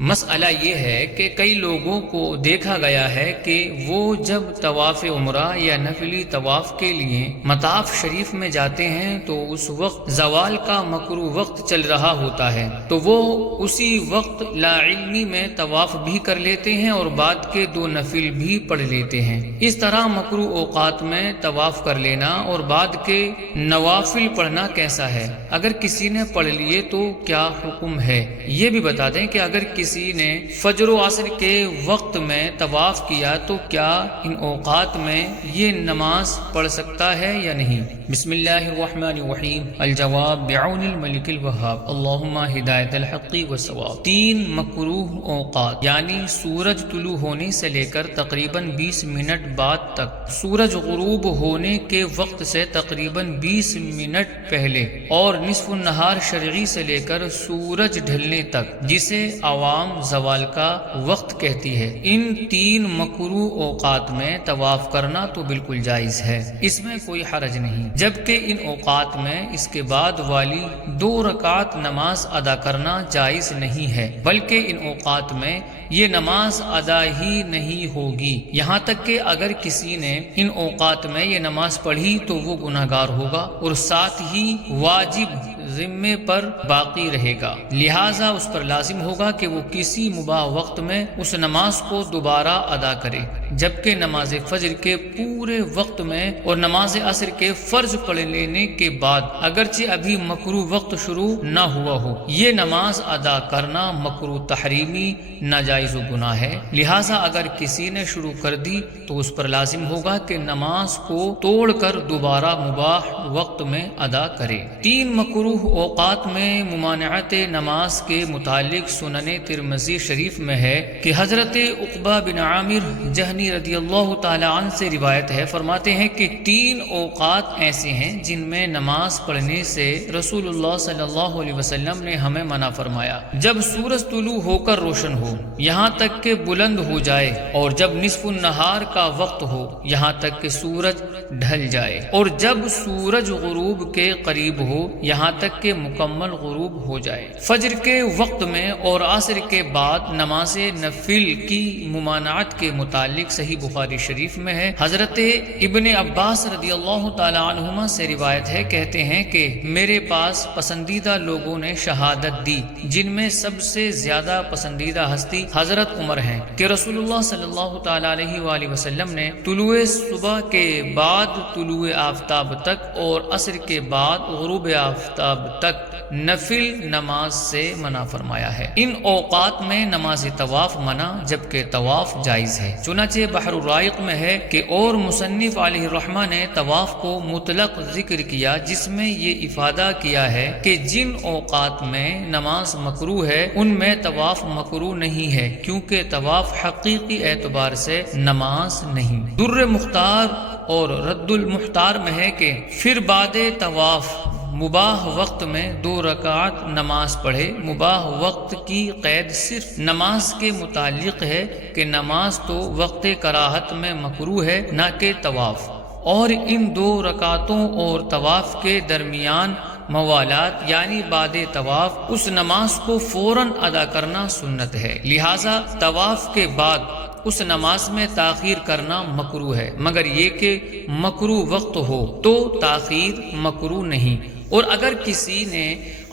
مسئلہ یہ ہے کہ کئی لوگوں کو دیکھا گیا ہے کہ وہ جب طواف عمرہ یا نفلی طواف کے لیے مطاف شریف میں جاتے ہیں تو اس وقت زوال کا مکروہ وقت چل رہا ہوتا ہے، تو وہ اسی وقت لا علمی میں طواف بھی کر لیتے ہیں اور بعد کے 2 نفل بھی پڑھ لیتے ہیں۔ اس طرح مکروہ اوقات میں طواف کر لینا اور بعد کے نوافل پڑھنا کیسا ہے؟ اگر کسی نے پڑھ لیے تو کیا حکم ہے؟ یہ بھی بتا دیں کہ اگر کسی نے فجر و عصر کے وقت میں طواف کیا تو کیا ان اوقات میں یہ نماز پڑھ سکتا ہے یا نہیں؟ بسم اللہ الرحمن الرحیم۔ الجواب بعون الملک الوہاب، اللہم ہدایت الحق والصواب۔ 3 مکروہ اوقات یعنی سورج طلوع ہونے سے لے کر تقریباً 20 منٹ بعد تک، سورج غروب ہونے کے وقت سے تقریباً 20 منٹ پہلے، اور نصف النہار شرعی سے لے کر سورج ڈھلنے تک، جسے عوام زوال کا وقت کہتی ہے۔ ان 3 مکروہ اوقات میں طواف کرنا تو بالکل جائز ہے، اس میں کوئی حرج نہیں، جبکہ ان اوقات میں اس کے بعد والی 2 رکعت نماز ادا کرنا جائز نہیں ہے، بلکہ ان اوقات میں یہ نماز ادا ہی نہیں ہوگی، یہاں تک کہ اگر کسی نے ان اوقات میں یہ نماز پڑھی تو وہ گناہگار ہوگا اور ساتھ ہی واجب ذمے پر باقی رہے گا، لہٰذا اس پر لازم ہوگا کہ وہ کسی مباح وقت میں اس نماز کو دوبارہ ادا کرے، جبکہ نماز فجر کے پورے وقت میں اور نماز عصر کے فرض پڑھ لینے کے بعد اگرچہ ابھی مکروہ وقت شروع نہ ہوا ہو، یہ نماز ادا کرنا مکروہ تحریمی ناجائز و گناہ ہے، لہٰذا اگر کسی نے شروع کر دی تو اس پر لازم ہوگا کہ نماز کو توڑ کر دوبارہ مباح وقت میں ادا کرے۔ 3 مکروہ اوقات میں ممانعت نماز کے متعلق سنن ترمذی شریف میں ہے کہ حضرت عقبہ بن عامر جہنی رضی اللہ تعالی عنہ سے روایت ہے، فرماتے ہیں کہ 3 اوقات ایسے ہیں جن میں نماز پڑھنے سے رسول اللہ صلی اللہ علیہ وسلم نے ہمیں منع فرمایا: جب سورج طلوع ہو کر روشن ہو یہاں تک کہ بلند ہو جائے، اور جب نصف النہار کا وقت ہو یہاں تک کہ سورج ڈھل جائے، اور جب سورج غروب کے قریب ہو یہاں تک کہ مکمل غروب ہو جائے۔ فجر کے وقت میں اور عصر کے بعد نماز نفل کی ممانعت کے متعلق صحیح بخاری شریف میں ہے، حضرت ابن عباس رضی اللہ تعالی عنہما سے روایت ہے، کہتے ہیں کہ میرے پاس پسندیدہ لوگوں نے شہادت دی، جن میں سب سے زیادہ پسندیدہ ہستی حضرت عمر ہیں، کہ رسول اللہ صلی اللہ تعالی علیہ وآلہ وسلم نے طلوع صبح کے بعد طلوع آفتاب تک اور عصر کے بعد غروب آفتاب تک نفل نماز سے منع فرمایا ہے۔ ان اوقات میں نماز طواف منع، جبکہ طواف جائز ہے۔ چنانچہ بحر الرائق میں ہے کہ اور مصنف علیہ الرحمہ نے طواف کو مطلق ذکر کیا، جس میں یہ افادہ کیا ہے کہ جن اوقات میں نماز مکروہ ہے ان میں طواف مکروہ نہیں ہے، کیونکہ طواف حقیقی اعتبار سے نماز نہیں۔ در مختار اور رد المختار میں ہے کہ پھر بعد طواف مباح وقت میں 2 رکعت نماز پڑھے۔ مباح وقت کی قید صرف نماز کے متعلق ہے کہ نماز تو وقت کراہت میں مکروہ ہے، نہ کہ طواف، اور ان 2 رکعتوں اور طواف کے درمیان موالات یعنی بعد طواف اس نماز کو فوراً ادا کرنا سنت ہے، لہٰذا طواف کے بعد اس نماز میں تاخیر کرنا مکروہ ہے، مگر یہ کہ مکروہ وقت ہو تو تاخیر مکروہ نہیں۔ اور اگر کسی نے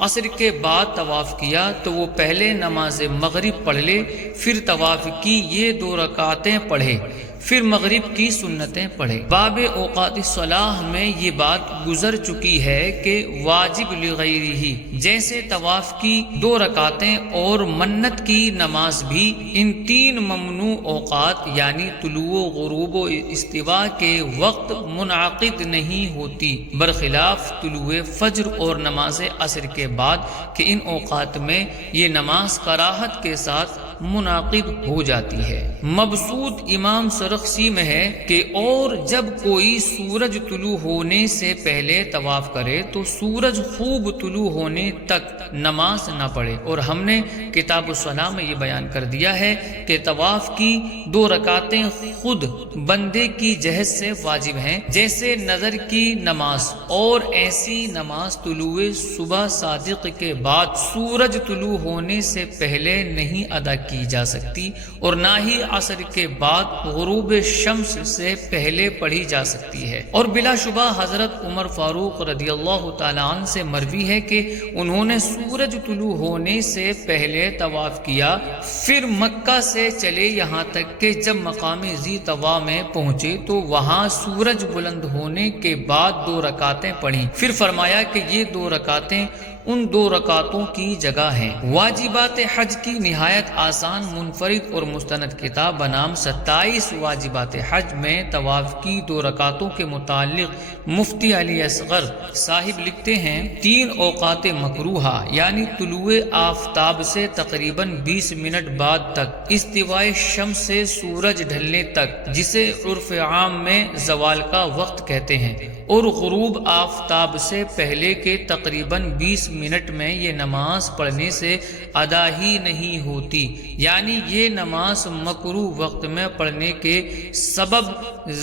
عصر کے بعد طواف کیا تو وہ پہلے نماز مغرب پڑھ لے، پھر طواف کی یہ 2 رکعتیں پڑھے، پھر مغرب کی سنتیں پڑھے۔ باب اوقات الصلاح میں یہ بات گزر چکی ہے کہ واجب لغیرہ، جیسے طواف کی 2 رکعتیں اور منت کی نماز بھی ان 3 ممنوع اوقات یعنی طلوع، غروب و استوا کے وقت منعقد نہیں ہوتی، برخلاف طلوع فجر اور نماز عصر کے بعد کہ ان اوقات میں یہ نماز کراہت کے ساتھ منعقد ہو جاتی ہے۔ مبسوط امام سرخسی میں ہے کہ اور جب کوئی سورج طلوع ہونے سے پہلے طواف کرے تو سورج خوب طلوع ہونے تک نماز نہ پڑھے، اور ہم نے کتاب الصلاۃ میں یہ بیان کر دیا ہے کہ طواف کی 2 رکعتیں خود بندے کی جہت سے واجب ہیں، جیسے نظر کی نماز، اور ایسی نماز طلوع صبح صادق کے بعد سورج طلوع ہونے سے پہلے نہیں ادا کی جا سکتی، اور نہ ہی عصر کے بعد غروب شمس سے پہلے پڑھی جا سکتی ہے۔ اور بلا شبہ حضرت عمر فاروق رضی اللہ تعالی عنہ سے مروی ہے کہ انہوں نے سورج طلوع ہونے سے پہلے طواف کیا، پھر مکہ سے چلے یہاں تک کہ جب مقام ذی طوا میں پہنچے تو وہاں سورج بلند ہونے کے بعد 2 رکعتیں پڑھیں، پھر فرمایا کہ یہ 2 رکعتیں ان 2 رکعتوں کی جگہ ہیں۔ واجبات حج کی نہایت آسان منفرد اور مستند کتاب بنام 27 واجبات حج میں طواف کی 2 رکعتوں کے متعلق مفتی علی اصغر صاحب لکھتے ہیں، 3 اوقات مکروہہ یعنی طلوع آفتاب سے تقریباً 20 منٹ بعد تک، استواء شمس سے سورج ڈھلنے تک جسے عرف عام میں زوال کا وقت کہتے ہیں، اور غروب آفتاب سے پہلے کے تقریباً 20 منٹ میں یہ نماز پڑھنے سے ادا ہی نہیں ہوتی، یعنی یہ نماز مکروہ وقت میں پڑھنے کے سبب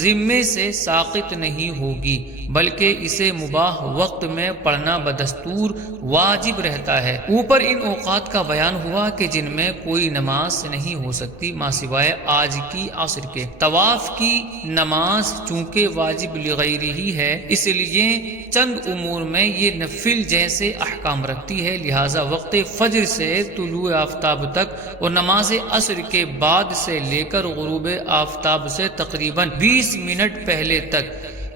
ذمے سے ساقط نہیں ہوگی، بلکہ اسے مباح وقت میں پڑھنا بدستور واجب رہتا ہے۔ اوپر ان اوقات کا بیان ہوا کہ جن میں کوئی نماز نہیں ہو سکتی ماں سوائے آج کی عصر کے۔ طواف کی نماز چونکہ واجب لغیرہ ہی ہے، اس لیے چند امور میں یہ نفل جیسے احکام رکھتی ہے، لہذا وقت فجر سے طلوع آفتاب تک اور نماز عصر کے بعد سے لے کر غروب آفتاب سے تقریباً 20 منٹ پہلے تک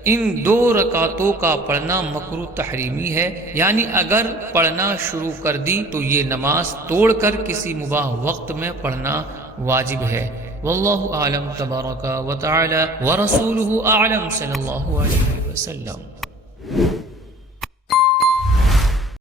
ان 2 رکعتوں کا پڑھنا مکروہ تحریمی ہے، یعنی اگر پڑھنا شروع کر دی تو یہ نماز توڑ کر کسی مباح وقت میں پڑھنا واجب ہے۔ واللہ اعلم تبارک و تعالی ورسولہ اعلم صلی اللہ علیہ وسلم۔